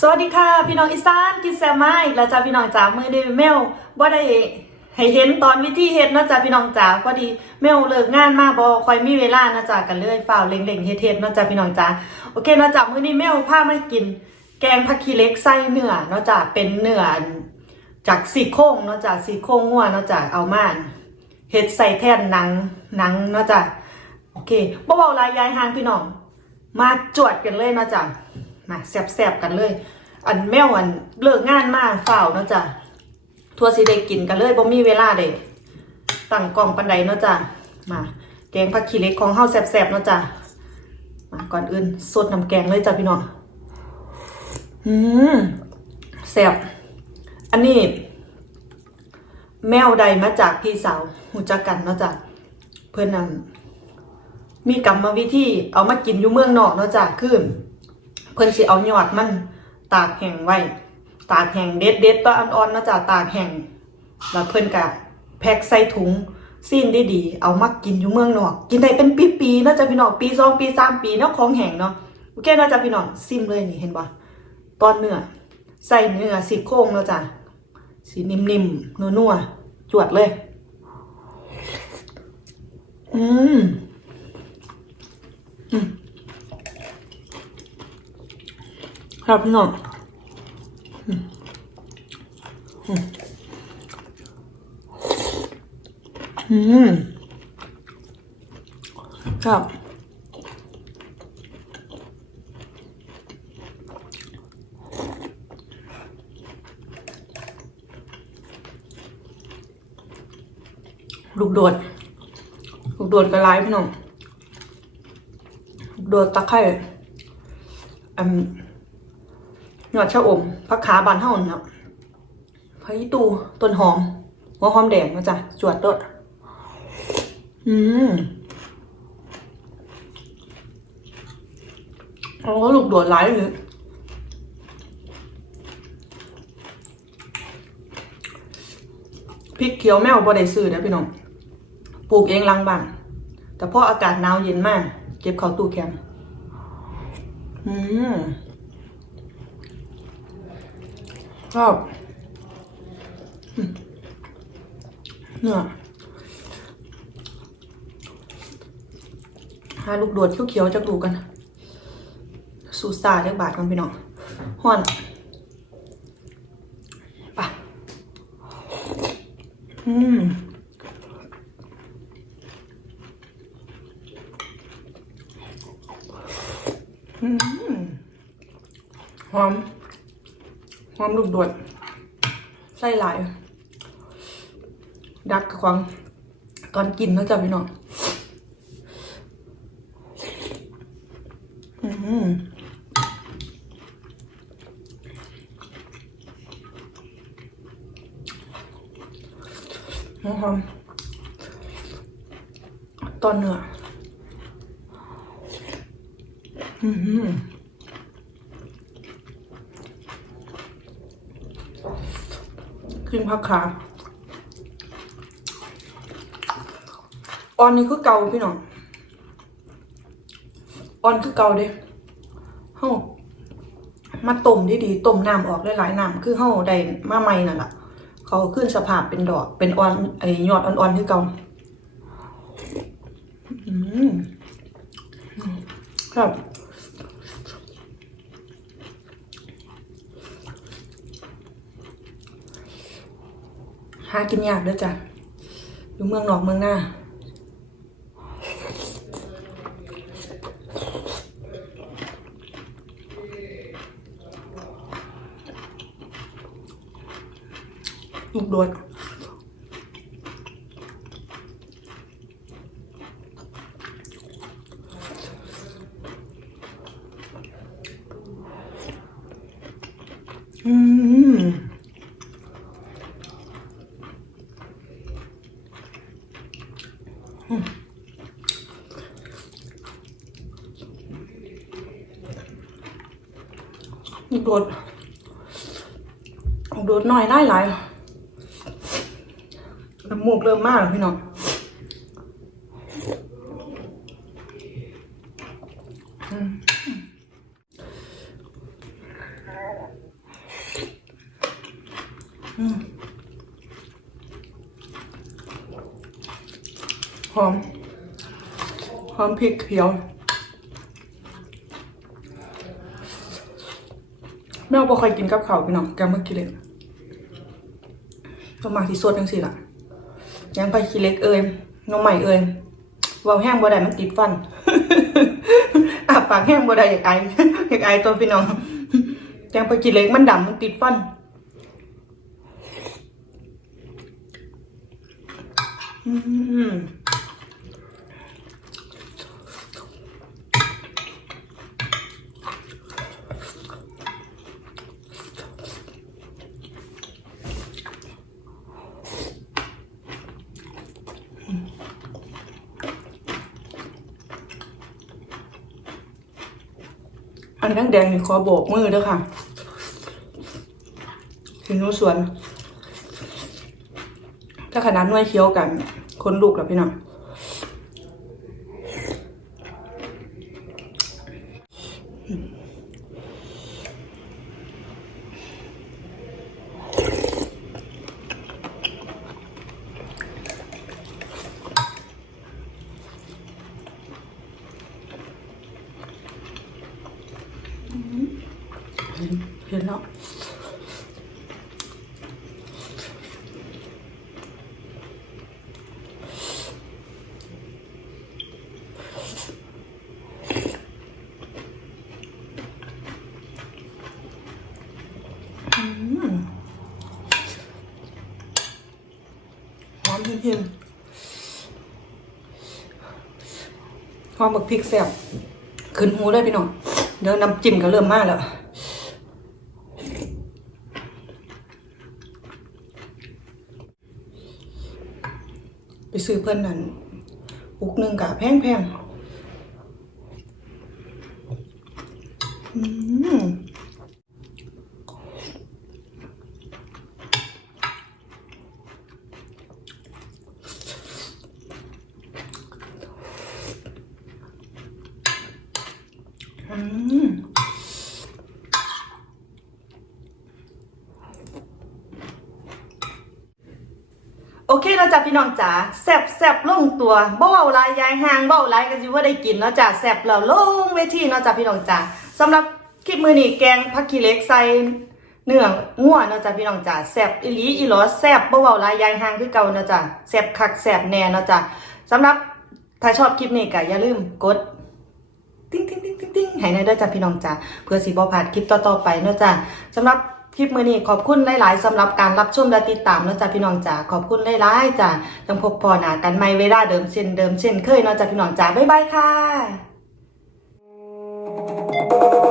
สวัสดีค่ะ พี่น้องอีสานกินแซมมาอีกแล้วจ้าพี่น้องจ๋ามือดีเมลบ่ได้ให้เห็นตอนวิธีเฮ็ดนะจ้าพี่น้องจ๋าพอดีเมลเลิกงานมาบ่ค่อยมีเวลานะจ้ากันเลยฝ่าวเล็งๆเฮ็ดๆนะจ้าพี่น้องจ๋าโอเคนะจ้ามื้อนี้เมลพามากิน แกงผักขี้เล็กไส้เนื้อเนาะจ้าเป็นเนื้อจากซี่โครงเนาะจ้าซี่โครงงัวเนาะจ้าเอามาเฮ็ดใส่แท่นหนังหนังเนาะจ้าโอเคบ่เว้าหลายยายหางพี่น้องมาจวดกันเลยเนาะจ้ะ มาแซบๆกันเลย อันแมวอันเลิกงานมาเฝ่าเนาะจ้ะทัวสิได้กินกันเลยบ่มีเวลาเด้ตั้งกล่องปันใดเนาะจ้ะมาแกงผักขี้เล็กของเฮาแซ่บๆเนาะจ้ะมาก่อนอื่นสดน้ำแกงเลยจ้ะพี่น้องอืมแซ่บอันนี้ แมวใดมาจากพี่สาวหูจักกันเนาะจ้ะเพื่อนนำมีกรรมวิธีเอามากินอยู่เมืองนอกเนาะจ้ะคือ เพิ่นสิเอายอดมันตากแห้งไว้ ตากแห้งเด็ดเด็ดๆตัวอ่อนๆนาะจ้ะตากแห้งแล้วเพิ่นก็แพ็คใส่ถุงซีนได้ดีเอามากินอยู่เมืองนอก กินได้เป็นปีๆนาะจ้ะพี่น้องปีสองปีสามปีเนาะของแห้งเนาะโอเคนาะจ้ะพี่น้องซิมเลยนี่เห็นบ่ตอนเนื้อใส่เนื้อซี่โครงเนาะจ้ะสีนิ่มๆนัวๆจวดเลย อืม ครับพี่น้องอืมอืมอืมครับลูกโดดลูกโดดกระไรพี่น้องลูกโดดตะไคร้อืม ยอดชะอมผักขาบานเท่านี่ครับพริกตูต้นหอม หัวหอมแดงนะจ๊ะจวดดดอืมโอ้ลูกโดดหลายเลยพริกเขียวแมวบ่ได้ซื้อนะพี่น้อง ปลูกเองลังบ้านแต่พออากาศหนาวเย็นมาก เก็บเข้าตู้แข็งอืม ชอบเนื้อหาลูกโดดเขียวๆจากดูกัน สูซาจากบาทกันพี่น้องห่อนปะอืมอืมหอม หอมลูกโดดไส้หลาย ดักกับความตอนกินนะจ๊ะพี่น้องอืมหอมตอนเนื้ออืม ขึ้นพักขาออนนี่คือเกาพี่น้องออนคือเกาเด้เฮามาต้มดีๆต้มน้ำออกหลายๆน้ำคือเฮ้าได้มาใหม่นั่นล่ะเขาขึ้นสภาพเป็นดอก เป็นออนไอ้ยอดอ่อนๆคือเกาอืมครับ หากินยากเด้อจ้ะ อยู่เมืองนอกเมืองหน้า ลูกโดดอืม โดด โดดหน่อยได้หลายน้ำมูกเริ่มมากพี่น้องหอม หอมพริกเขียว แม่บ่ค่อยกินกับข้าวพี่น้องแกงเมื่อกี้เลยก็มาที่สดจังสิล่ะยังไปขี้เล็กเอ่ยน้องใหม่เอ่ยเว้าแห้งบ่ได้มันติดฟันอาปากแห้งบ่ได้อยากไออยากไอตัวพี่น้องแกงไปขี้เล็กมันดำมันติดฟันอืม อันนั้งแดงนี่ขอโบกมือเด้อค่ะถึงนู้สวน ถ้าขนาดน้วยเคี้ยวกัน คนลูกแล้วพี่น้องเห็นแล้ว หอม เพียนหอมบักพริกแซ่บขึ้นหูเลยพี่น้องเดี๋ยวน้ำจิ้มก็เริ่มมาแล้วไปซื้อเพื่อนนั้นปุกหนึ่งกะแพงแพงอืม โอเคแล้วจ้ะพี่น้องจ๋าแซบแซบลงตัวเว้าลายยายหางเว้าลายก็สิว่าได้กินเนาะจ้ะแซบแล้วลงเวทีเนาะจ้ะพี่น้องจ๋าสำหรับคลิปมือนี้แกงผักขี้เล็กใส่เนื้องัวเนาะจ้ะพี่น้องจ๋าแซบอีหลีอีหลอแซบเว้าลายยายหางคือเก่าเนาะจ้ะแซบคักแซบแน่เนาะจ้ะสำหรับถ้าชอบคลิปนี้ก็อย่าลืมกด ติ้งติ้งติ้งติ้งติ้งให้ในเด้อจ้าพี่น้องจ้าเพื่อสิบ่ผ่าดคลิปต่อๆไปเนาะจ้าสำหรับคลิปมือนี้ขอบคุณหลายๆสำหรับการรับชมและติดตามเนาะจ้าพี่น้องจ้าขอบคุณหลายๆจ้าจังพบพอหนากันไหม่เวลาเดิมเช่นเดิมเช่นเคยเนาะจ้าพี่น้องจ้าบ๊ายบายค่ะ